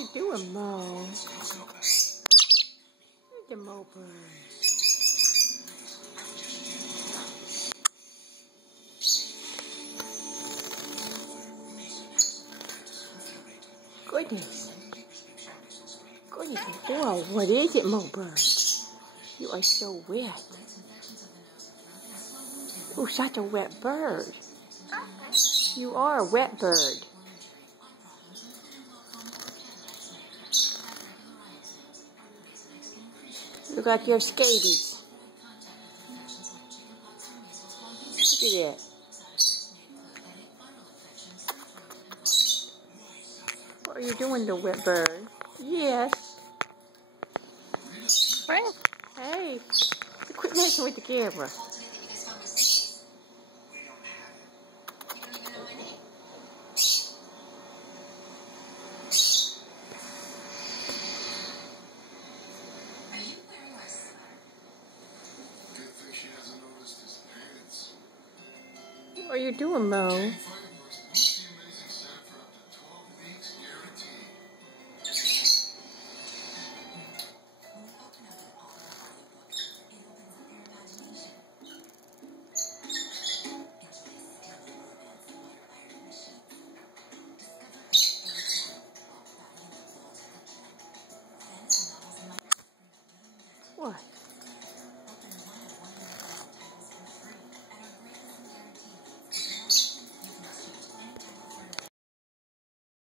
you doing, Mo? Look at Mo bird. Goodness. Goodness. Whoa, what is it, Mo bird? You are so wet. Oh, such a wet bird. You are a wet bird. Look like you're scabies. Look at that. What are you doing, the wet bird? Yes. Hey, quit messing with the camera. What are you doing, Mo?